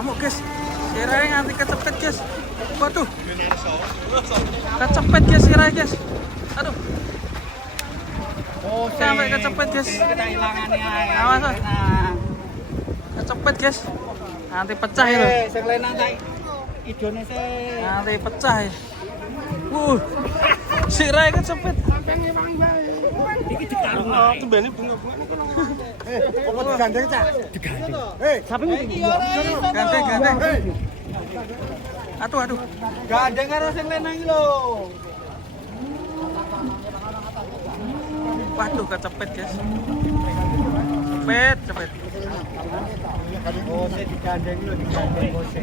ngamuk guys. Sirai nganti kecepet guys. Waduh. Kecepet guys sirai guys. Aduh. Oh, sampai kecepet guys. Awas. Kecepet guys. Nanti pecah itu. Sing lenang kae idone sih. Nanti pecah. Sirai kecepet. Iki dikarung. Tembene bunga-bunga niku. Apa digandeng cak? Digandeng. Sapi iki Gandeng. Aduh. Gandeng karo sing lenang iki lho. Waduh kecepet guys. Cepet. Oh, saya digandeng lho, digandeng kose.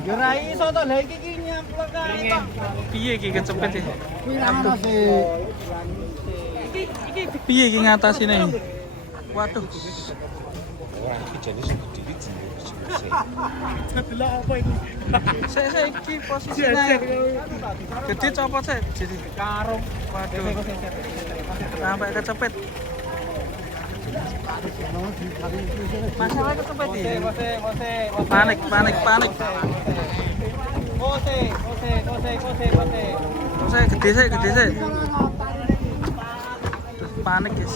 Yo ra iso to, lha iki nyamplek kae. Piye iki kecepet iki? Kuwi ngono sih. Iki piye iki ngatasine? Waduh. Wah, iki jenis gede iki. Delok apa iki? Saya iki posisinya gede copot saya jadi Karung. waduh sampai kecepet masalah kecepet ini panik saya gede saya panik guys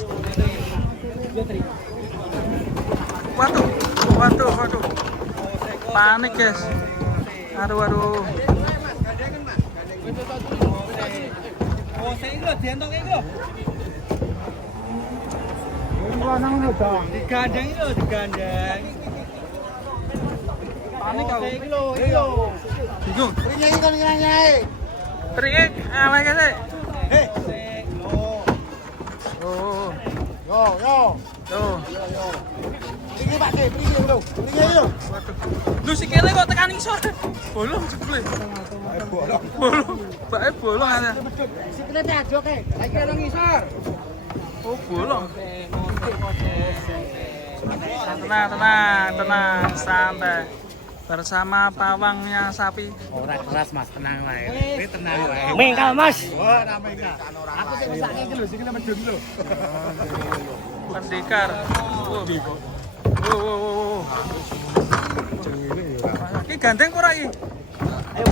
waduh panik guys aduh Oh, saya iki lho dientok iki lho. Digandeng iki lho, digandeng. panik aku Iki lho. bingung Ringe iki kon nyanyi. trik ala guys Heh, lho. oh Yo. tuh Ringe Pak De, ringe lho. Ringe lho. waduh lu sikile kok tekan isor bolong jebule bolong ada Sikile aja kae. Lagi nang ngisor. oh bolong tenang santai bersama pawangnya sapi. Ora keras Mas, tenang wae. Ini tenang wae. Mengkal Mas. Oh, ora mengkal. Aku sing mesake iki lho, sikile medun lho. Pendekar. Ini gandeng ora iki? Ayo,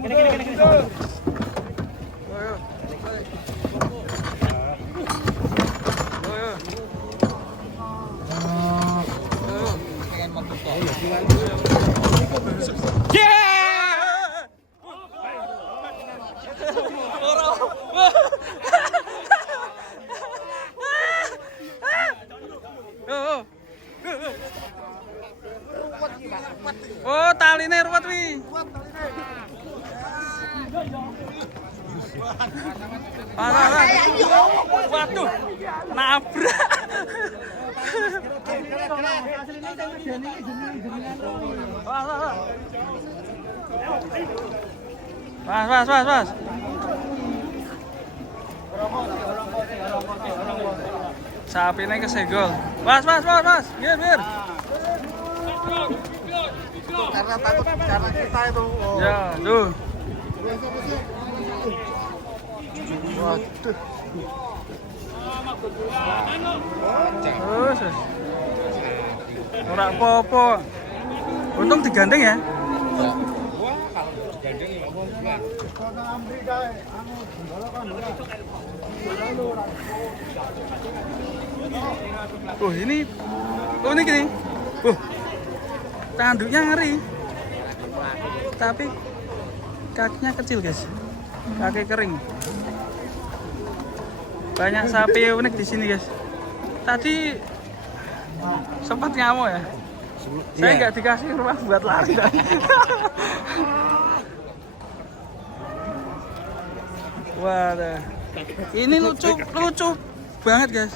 mundur. Oh, taline ruwet wi. Waduh, nabrak. Mas. Sapi ini kesegol. Mas. Biar. Karena takut karena kita itu. Ya, tuh. Waduh. Terus. Ora apa-apa. Untung digandeng ya. Ini gini. Tanduknya ngeri. Tapi kakinya kecil, guys. Kaki kering. Banyak sapi unik di sini, guys. Tadi sempat ngamuk ya. Saya nggak dikasih ruang buat lari. Waduh. Ini lucu banget, guys.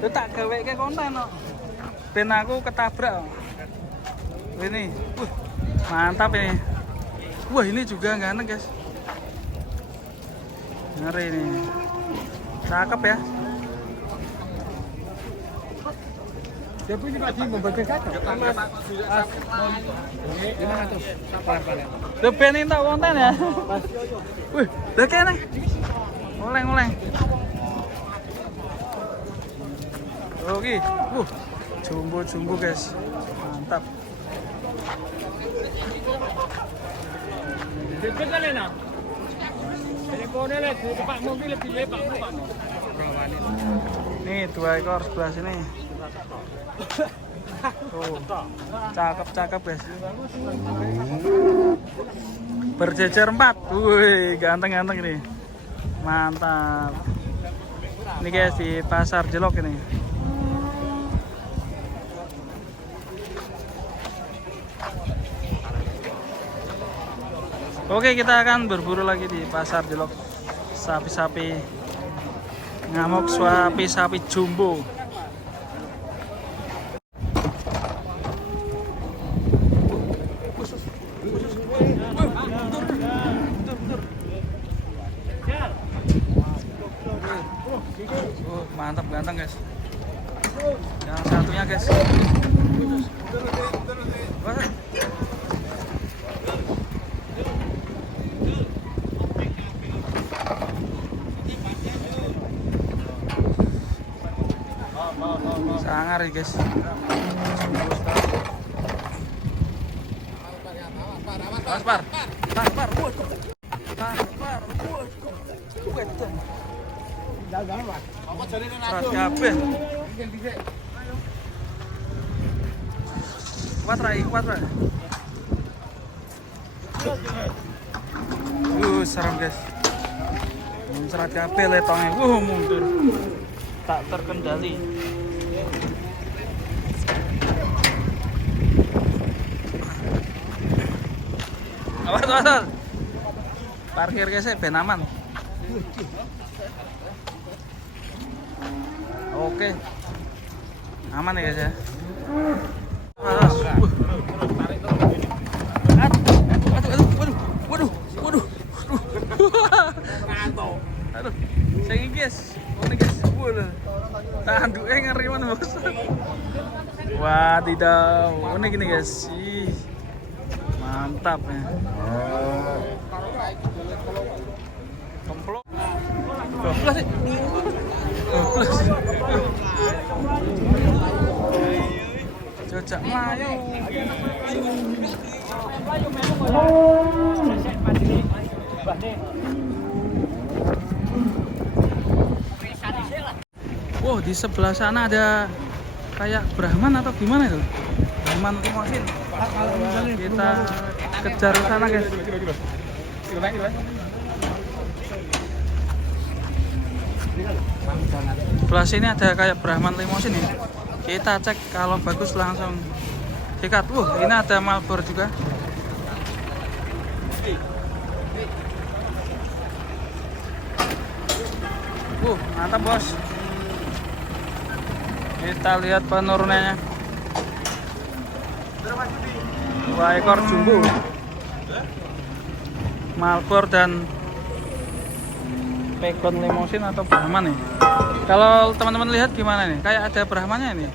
Itu tak gawe ke konten kok. Ben aku ketabrak. Ini. Mantap ini. Wah, ini juga ganteng, guys. Ngeri ini. Cakep ya. Tapi ini Pak Di membagi kata. Gimana tuh? Pelan-pelan. Ben ini tak konten ya. Wih, udah kene. Oleng. Oke. Jumbo guys. Mantap. Nih 2 ekor sebelah sini. Tuh, cakep guys. Berjejer 4. Wih, ganteng nih. Mantap. Ini guys di pasar Jelok ini. Oke, kita akan berburu lagi di pasar Jelok. Sapi-sapi ngamuk, sapi jumbo. Mantap, ganteng guys. Yang satunya guys. Sangar ya guys. Par. Serat kabeh. Kuat rai. Serem guys. Serat kabeh letongnya. Mundur. Tak terkendali. Awas. Parkir guys, ben aman. Oke. Aman ya guys ya. Awas. Waduh. Aduh. Saya guys. Ini guys. Tanduknya ngeri mana bos. Wah, tidak. Ini gini guys. Mantap ya. Kemplok. 12 sih. 12. Jajak Melayu. Wow, di sebelah sana ada kayak Brahman atau gimana itu? Brahman limosin. Kita kejar ke sana guys. Sebelah sini ada kayak Brahman limosin ya. Kita cek, kalau bagus langsung sikat. Ini ada Marlboro juga. Mantap bos. Kita lihat penurunannya. 2 ekor jumbo. Marlboro dan pegon limosin atau Brahman nih. Kalau teman-teman lihat gimana nih? Kayak ada Brahmannya ini.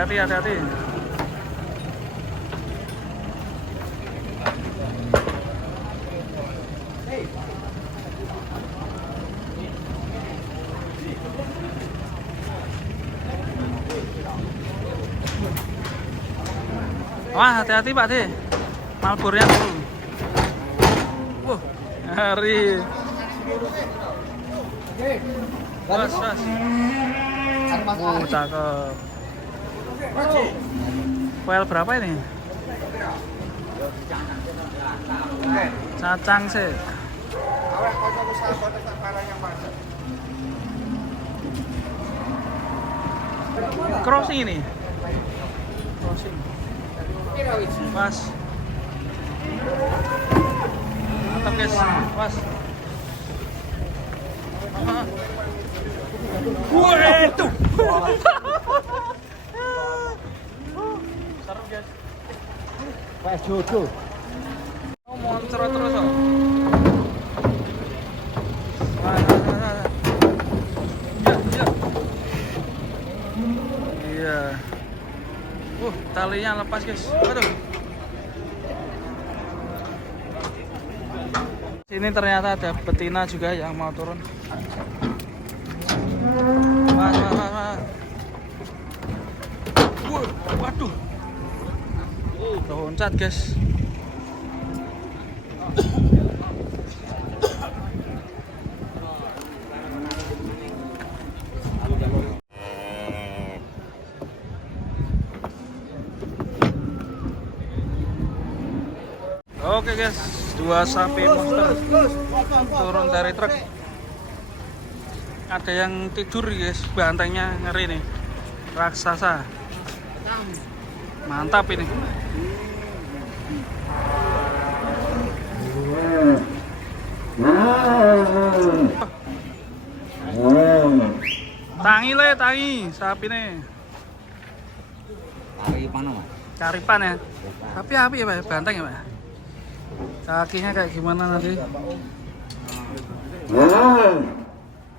Hati-hati. Wah, hati-hati Pak De. Marlboro-nya dulu. Ngeri. Was. Cakep. File berapa ini? Cacang sih. Crossing ini. Crossing. Pas. Mantap guys. Pas. Waduh. Seru guys. Pas jodoh. Moncer terus. Iya. Talinya lepas guys. Waduh. Sini ternyata ada betina juga yang mau turun. Mas. Waduh. Loncat, guys. Oke guys, 2 sapi monster turun dari truk. Ada yang tidur guys, bantengnya ngeri nih. Raksasa. Mantap ini. Tangi sapi nih. Karipan apa? Karipan ya. Tapi api ya Pak, banteng ya Pak. Kakinya kayak gimana nanti?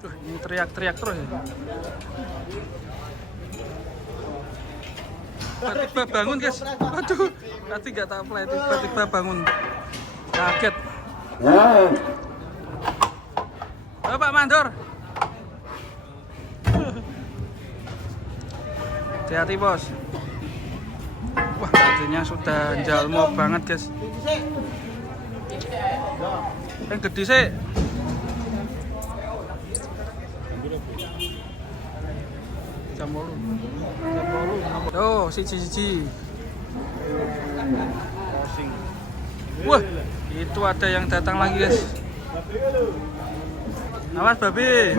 Ini teriak-teriak terus ya. Tiba-tiba bangun guys. Waduh, tadi nggak tak play, tiba-tiba bangun. Kaget. Halo Pak Mandor. Hati-hati bos. Wah, tadinya sudah jalmo banget guys. Yang gede sih. Jam 8. Oh, siji. Wah, itu ada yang datang lagi guys. Awas babi.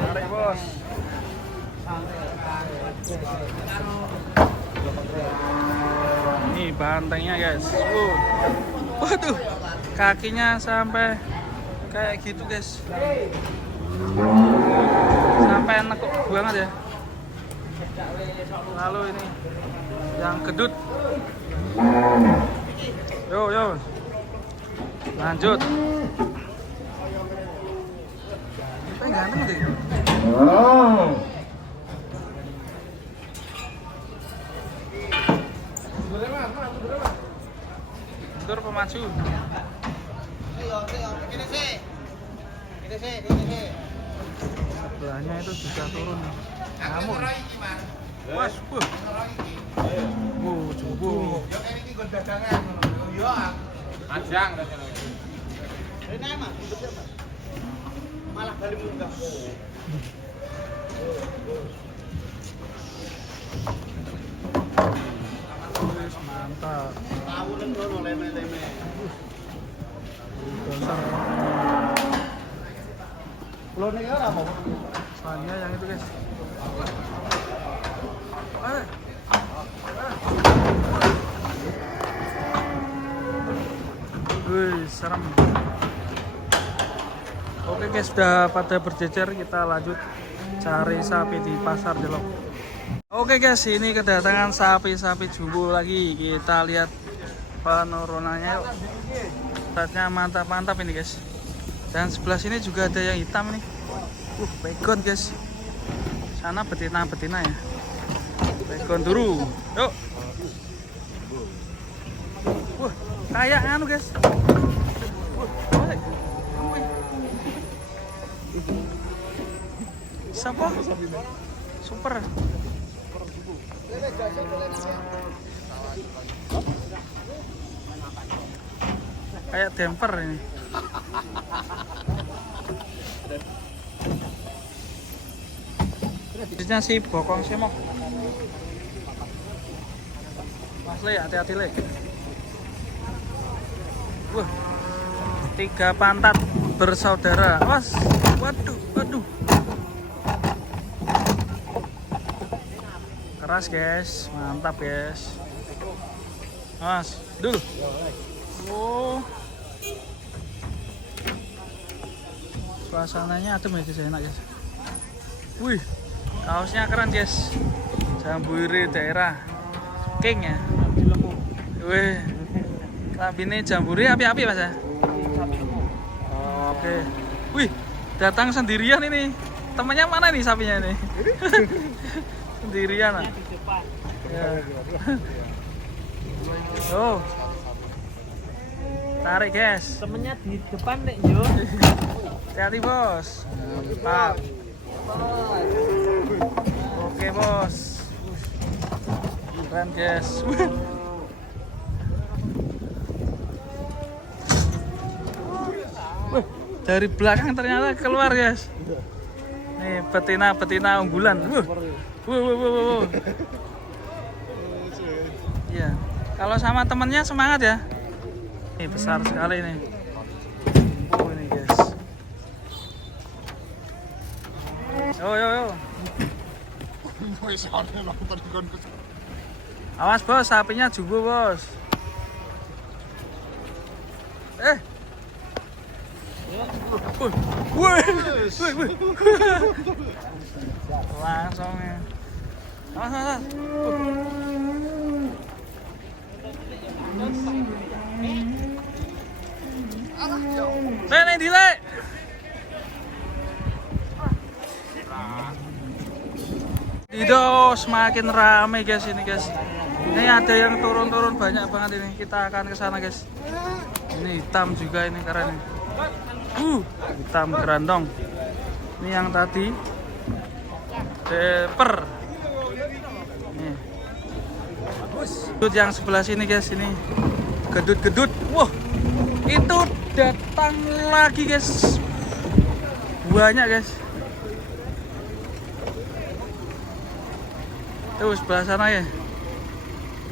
Tarik bos. Ini bantengnya guys. Waduh, kakinya sampai kayak gitu guys. Sampai nekuk banget ya. Lalu ini yang gedut. Yo. Lanjut. Kayak ganteng deh. Mundur pemacu. Sebelahnya itu juga turun. Ngamuk. Was, coba. Panjang malah balik munggah. Mantap. Tahunan dulu leme-leme. Besar. Belum nih apa? Soalnya yang itu guys. Wih, serem. Oke guys, sudah pada berjejer, kita lanjut cari sapi di pasar Jelok. Oke guys, ini kedatangan sapi-sapi jumbo lagi. Kita lihat penurunannya yuk. Tatnya mantap-mantap ini guys. Dan sebelah sini juga ada yang hitam nih. Pegon guys. Sana betina-betina ya. Pegon dulu. Yuk. Wah, kayak anu guys. Siapa? Super. Kayak damper ini. Bisnya si bokong sih mau. Mas Le, hati-hati Le. Wah, 3 pantat bersaudara. Awas, waduh. Keras guys, mantap guys. Mas, dulu. Oh, suasananya adem ya guys, enak guys. Wih, kaosnya keren guys. Jambore daerah King ya. Wih, kabinnya jambore api-api mas ya. Oke. Wih, datang sendirian ini. temennya mana nih sapinya ini? Sendirian ah. Di depan. Ya. Oh. Tarik guys. Temennya di depan nek yo. Hati-hati bos. Mantap. Oke bos. Keren guys. Wih, dari belakang ternyata keluar guys. Nih betina unggulan. Wuh. Iya. Kalau sama temennya semangat ya. Ini besar sekali nih. Oh ini guys. Yo. Awas bos, sapinya jumbo bos. Wih. Langsung ya. Awas. Nih Dile. Dido semakin ramai guys ini guys. Ini ada yang turun banyak banget ini. Kita akan ke sana guys. Ini hitam juga ini keren ini. Hitam gerandong. Ini yang tadi deper. Nih. Gedut yang sebelah sini guys ini. Gedut. Wah. Itu datang lagi guys. Banyak guys. Tuh sebelah sana ya.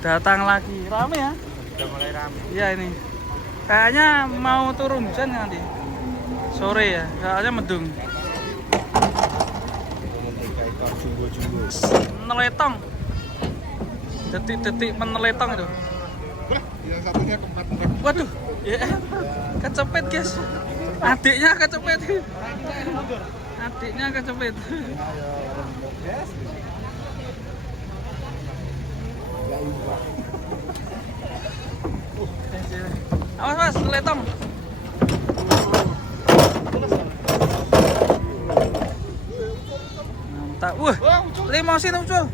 Datang lagi. Rame ya? Udah mulai rame. Iya ini. Kayaknya mau turun hujan nanti. Sore ya. Soalnya mendung. Meneletong. Detik-detik meneletong itu. Yang satunya keempat. Waduh. Ya. Kecepet guys. Adiknya kecepet. Adiknya kecepet. Awas mas, letong. Mantap. Limosin muncul.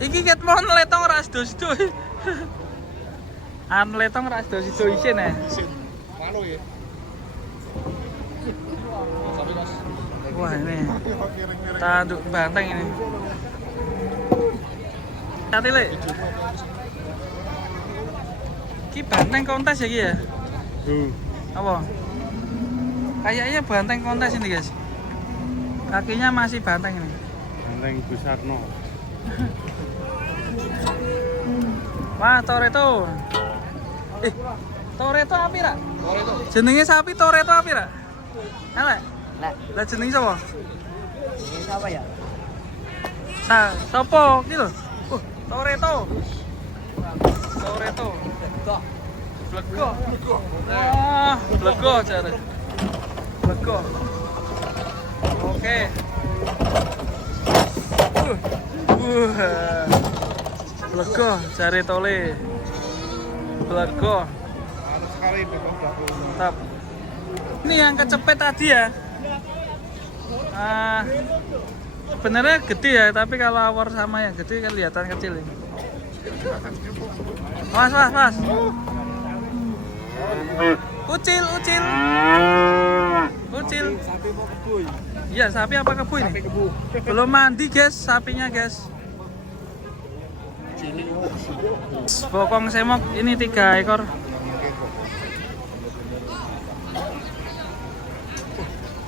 Iki ket mohon letong ras dos-do. Letong ras dos-do isin ya. Malu ya. Wah ini tanduk banteng ini. Hati le. Ki banteng kontes ya ki ya? Apa? Kayaknya banteng kontes ini guys. Kakinya masih banteng ini. Banteng besar no. Wah Toretto. Toretto api ra? Jenenge sapi Toretto api ra? Elek. Lah jenenge sapa? Siapa ya? Sopo iki lho. Toretto. Blego. Wah, blego jare. Blego. Oke. Blego jare tole. Blego. Harus sekali Mantap. Ini yang kecepet tadi ya. Sebenarnya gede ya, tapi kalau awar sama yang gede kan kelihatan kecil ini. Mas. Ucil. Sapi mau kebun. Iya, sapi apa kebu ini? Belum mandi guys, sapinya guys. Bokong semok ini 3 ekor.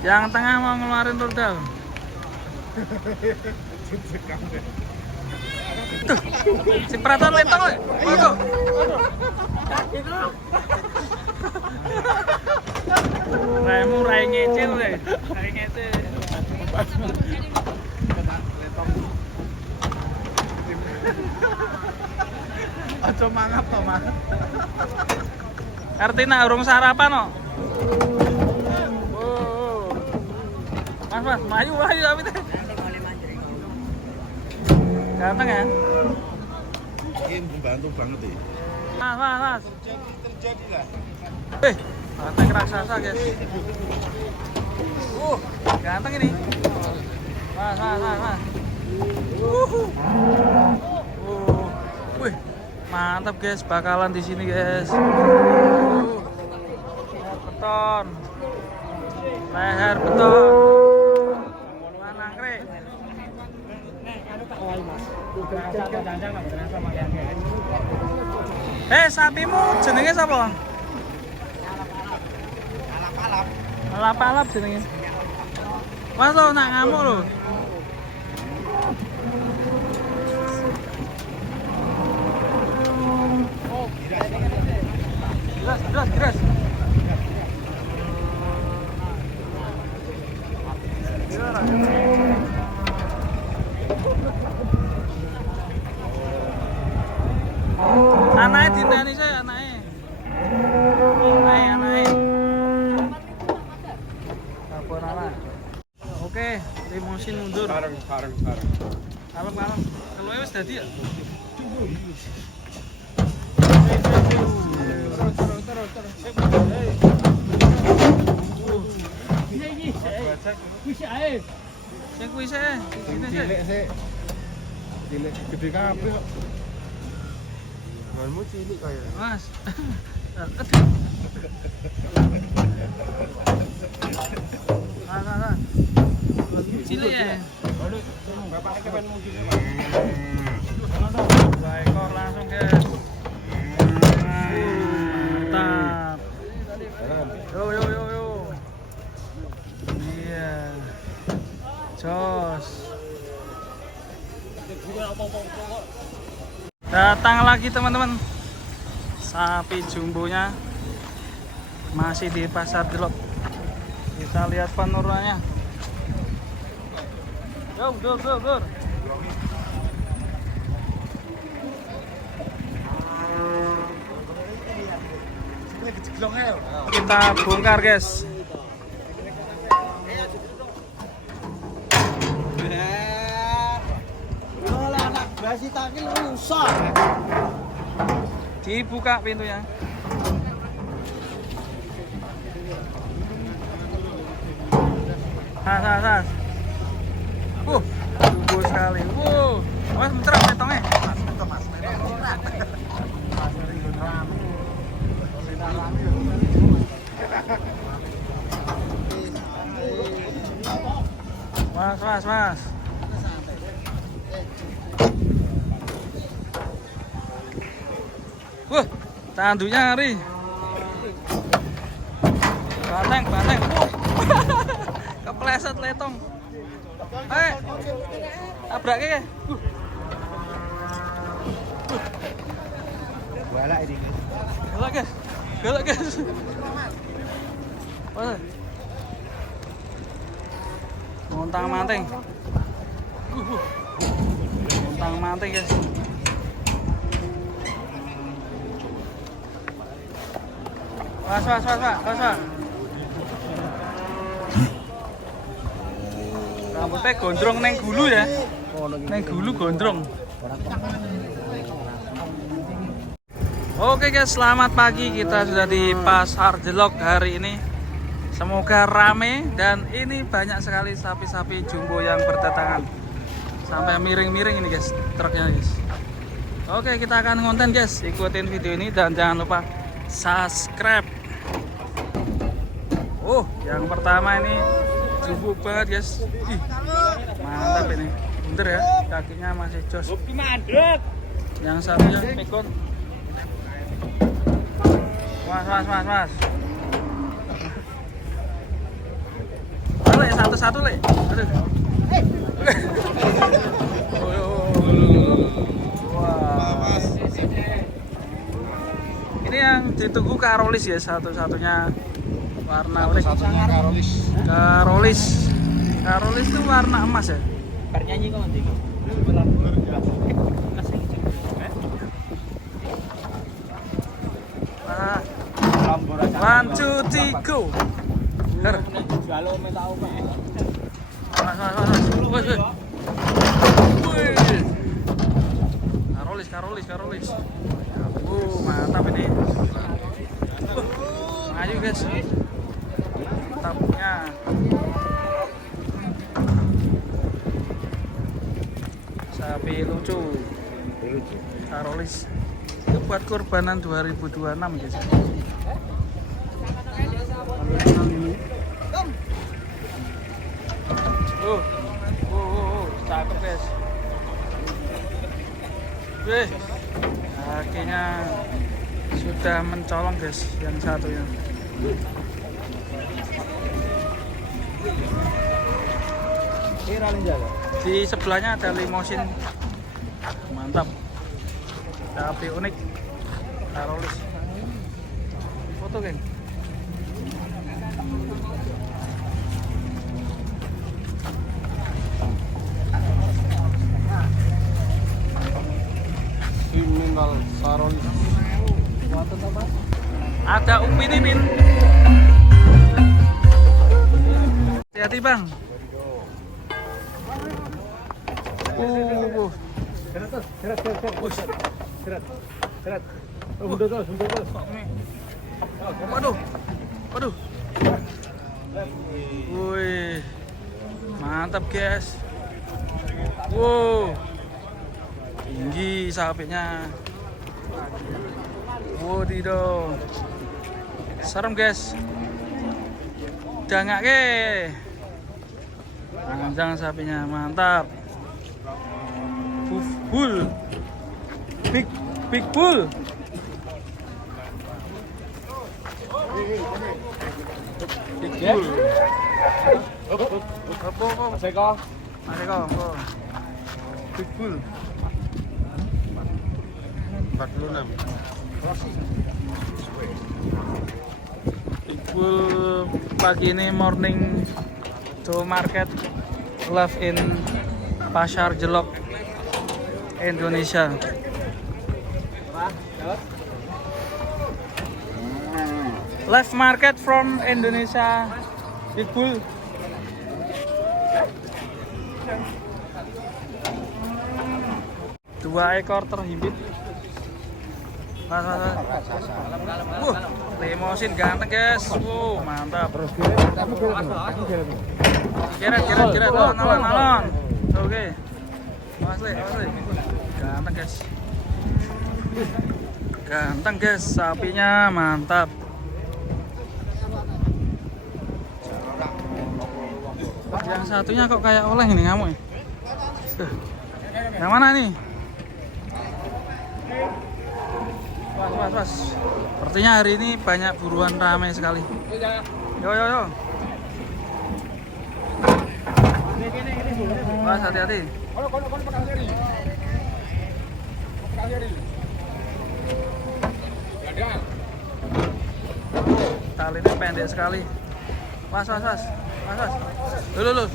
Yang tengah mau ngeluarin rudal. Tuh, si Praton letong le. Waduh. Raimu rai ngecil le. Rai ngecil. Aja mangap to, Mas. Artinya urung sarapan no. Mas, maju tapi teh. Ganteng ya? Ini membantu banget ya. Mas. Terjadi lah. Banteng raksasa guys. Ganteng ini. Mas. Wih, mantap guys, bakalan di sini guys. Beton. Leher beton. Mana kre? Sapimu jenenge sapa? Alap-alap jenenge. Mas lo nak ngamuk lo. Geras. Anaknya dinteni saya, anaknya. Kapur anak. Oke, limosin mundur. Kalem. Kalau wis dadi ya. Sing kuwi sih. Cilik sih. Cilik gede kabeh kok. Nganmu cilik kaya. Mas. Nah. Cilik ya. Bapaknya kapan mungkin. Ekor langsung guys. Mantap. Yo. Iya. Jos. Datang lagi teman-teman. Sapi jumbonya masih di pasar Delok. Kita lihat penurunannya. Yo, dur. Kita bongkar guys. Anak basi takil rusak. Dibuka pintunya. Has. Jumbo sekali. Mas mencerap metongnya. Mas. Mas. Tanduknya ngeri. Banteng. Kepleset letong. Tabraknya. Galak ini. Galak guys. Wah. Montang-manting guys. Was. Rambutnya gondrong neng gulu ya. Neng gulu gondrong. Oke guys, selamat pagi. Kita sudah di pasar Delok hari ini. Semoga rame dan ini banyak sekali sapi-sapi jumbo yang berdatangan. Sampai miring-miring ini guys, truknya guys. Oke, kita akan konten guys. Ikutin video ini dan jangan lupa subscribe. Yang pertama ini jumbo banget guys. Mantap ini. Bener ya, kakinya masih jos. Yang satunya pekon. Mas. Satu-satu le. Aduh. Wah. Ini yang ditunggu Karolis ya, satu-satunya warna unik. Satunya Karolis itu warna emas ya. Bernyanyi kok nanti. 1, 2, 3, go. Karolis. Mantap ini. Maju guys. Mantapnya. Sapi lucu. Karolis. Itu buat kurbanan 2026 guys. Cakep guys. Wih, kakinya sudah mencolong guys, yang satunya. Di sebelahnya ada limosin, mantap. Sapi unik, Karolis. Foto geng. Tinggal Karolis. Ada Upin Ipin. Hati-hati bang. Waduh. Wih, mantap guys. Wow, tinggi sapinya. Wadidaw, serem guys. Udah nggak ke? Panjang sapinya, mantap. Bull, big bull. Big bull. Masih kok. Big bull. 46. Big bull pagi ini morning to market live in Pasar Jelok, Indonesia. Live market from Indonesia. Big bull. Dua ekor terhimpit. Limosin ganteng guys. Mantap. Kira nalon. Oke. Asli. Ganteng guys, sapinya mantap. Yang satunya kok kayak oleng ini ngamuk. Yang mana nih? Was. Sepertinya hari ini banyak buruan ramai sekali. Yo. Was, hati-hati. Talinya pendek sekali. Was. Lu.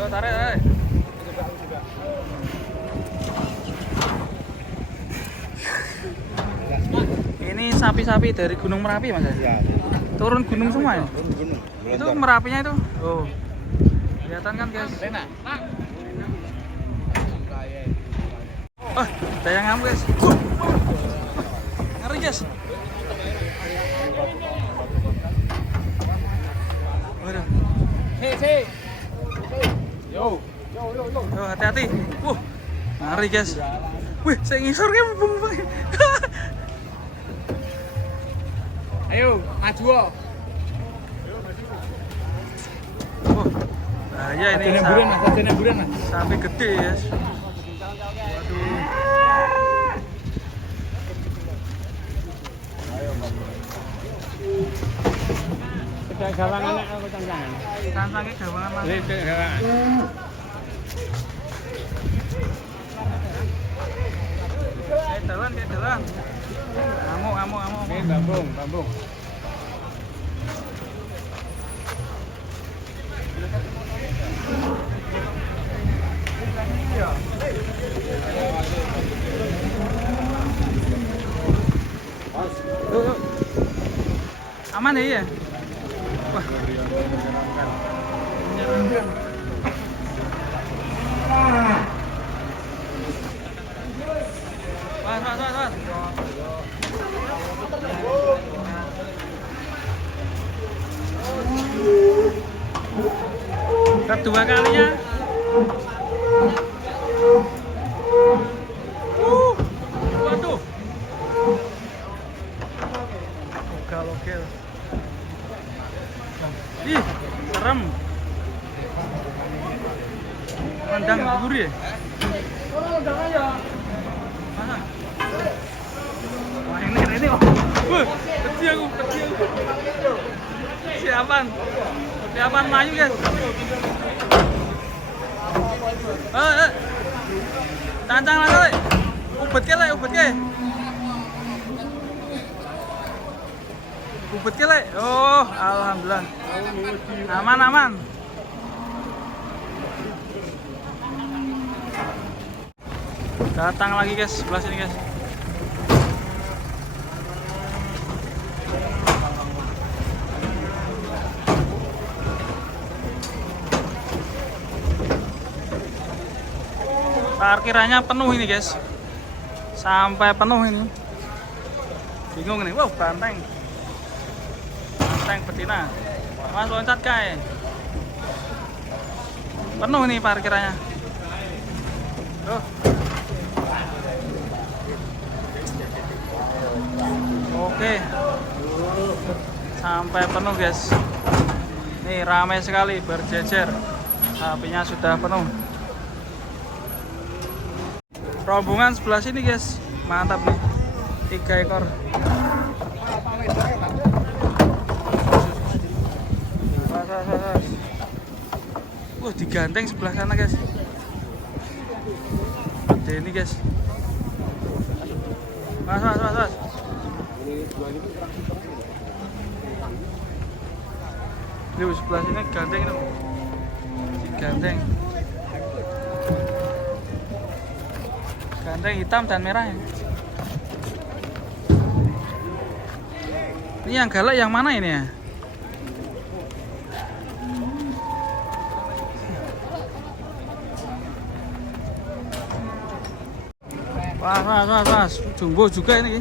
Yo, tarik. Ini sapi-sapi dari Gunung Merapi mas ya? Turun gunung semua ya? Turun gunung. Itu Merapinya itu? Oh, kelihatan kan guys? Oh, ada yang ngamuk guys. Ngeri guys. Waduh. Yo, hati-hati. Ngeri guys. Wih, saya ngisor kan bung. Ayo, maju. Bahaya ini buran mas. sampai gede ya. Waduh. Kita gawangan aku cangcangan. Cangcangnya gawangan mas. Gawangan. Kayak jalan. Ngamuk. Ini bambung. Aman ya? Wah. Mas. kedua kalinya. Waduh. Oke. Ih, serem. Kandang gurih ya? Mana? Wah, ini. Wah, kecil aku. Siapan maju guys. Cancang lah kali. Ubet ke. Oh, alhamdulillah. Aman. Datang lagi guys, sebelah sini guys. Parkirannya penuh ini guys, sampai penuh ini. Bingung nih, wow banteng betina, mas loncat kai. Penuh ini parkirannya. Tuh. Oke, sampai penuh guys. Nih ramai sekali, berjejer. Sapinya sudah penuh. Rombongan sebelah sini guys, mantap nih, 3 ekor. Diganteng sebelah sana guys. Gede ini guys. Mas. Di sebelah sini ganteng itu. Ganteng hitam dan merah ya. Ini yang galak yang mana ini ya? Mas, jumbo juga ini.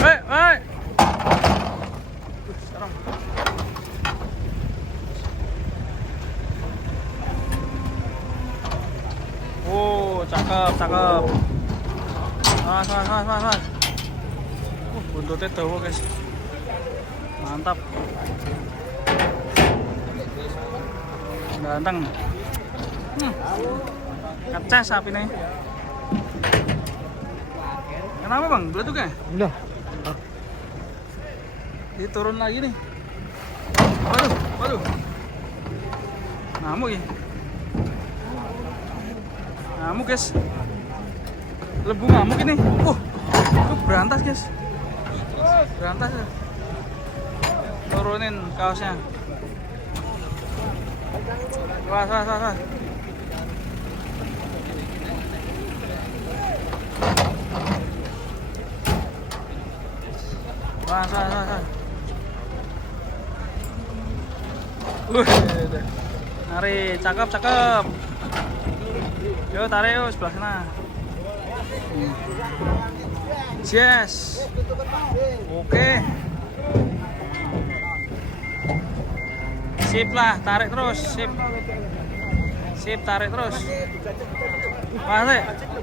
Hei. Oh, cakep. Mas. Buntutnya dawa guys. Mantap. Ganteng. Kecas sapi nih. Kenapa bang? Beleduk ya? Udah. Dia turun lagi nih. Waduh. Ngamuk ya? Ngamuk guys. Lebu ngamuk ini. Itu berantas guys. Berantas ya. Turunin kaosnya. Wah. Tarik, cakep. Yo tarik yo sebelah sana. Yes. Oke. Sip lah, tarik terus, sip. Tarik terus.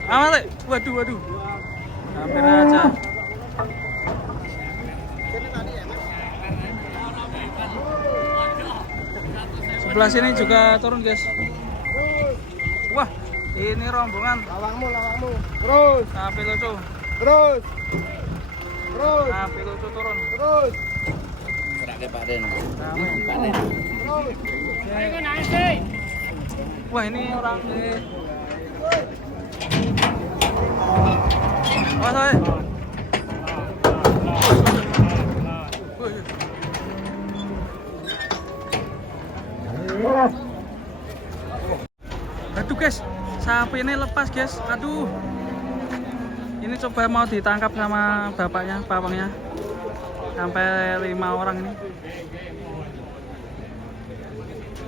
Amat. Waduh. Hampir aja. Sebelah sini juga turun guys. Wah, ini rombongan. Lawangmu. Terus. Sapi lucu. Terus. Sapi lucu turun. Terus. Serake Pak Den. Wah, ini orang di. Wah, aduh guys, sapi ini lepas guys. Aduh, ini coba mau ditangkap sama bapaknya, papangnya. Sampai 5 orang ini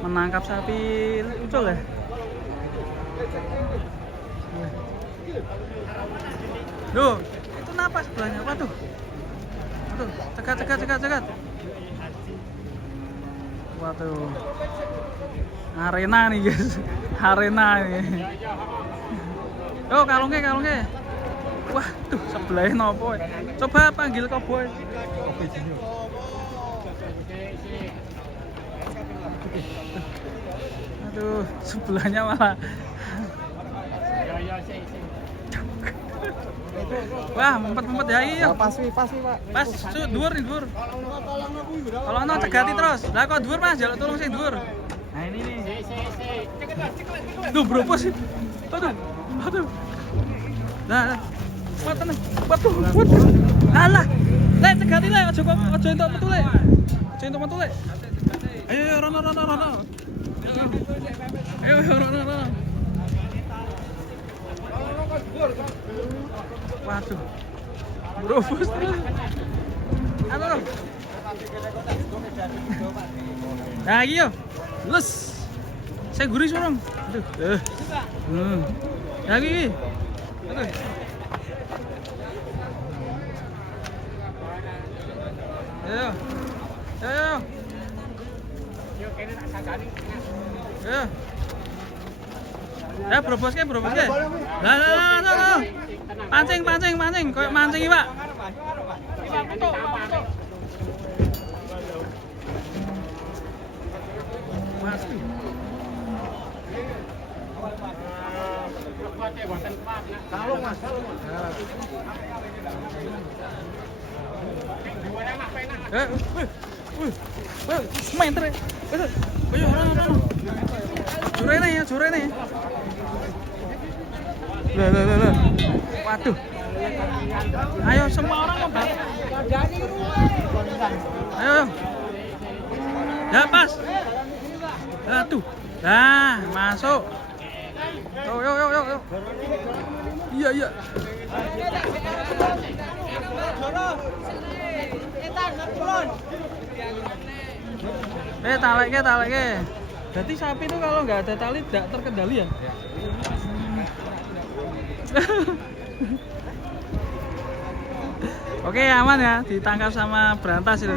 menangkap sapi lucu ya. Duh, itu napas sebelahnya. Waduh, cekat. Waduh. Arena nih guys. Arena nih. Oh, kalungnya. Wah, tuh sebelahnya nopo. Coba panggil koboi. Aduh, sebelahnya malah. Wah, mumpet ya iya. Pas nih, Pak. Pas, dhuwur nih, dhuwur. Kalau ono cegati terus. Lah kok dhuwur Mas, jaluk tolong sing dhuwur. Nah, ini nih. Duh, bro sih. Aduh. Nah. Waduh. Alah. Lek cegati lek aja entuk metu lek. Aja entuk metu lek. Ayo rono. Ayo rono. Waduh. Berobos terus. Aduh. Nah, iki yo. Les. Saya gurih sorong. Aduh. Lagi. Aduh. Ayo. Ya, berobos ke. Lah. Pancing. Koyo mancing iki, Pak. Waduh. Kalung, Mas. Main terus. Ayo, rono. Jurene. Lah. Waduh. Ayo semua orang ngobat. Ayo. Ya pas. Tuh. Nah, masuk. Yo. Iya. Taleknya. Berarti sapi itu kalau nggak ada tali tidak terkendali ya? Oke, aman ya, ditangkap sama berantas itu.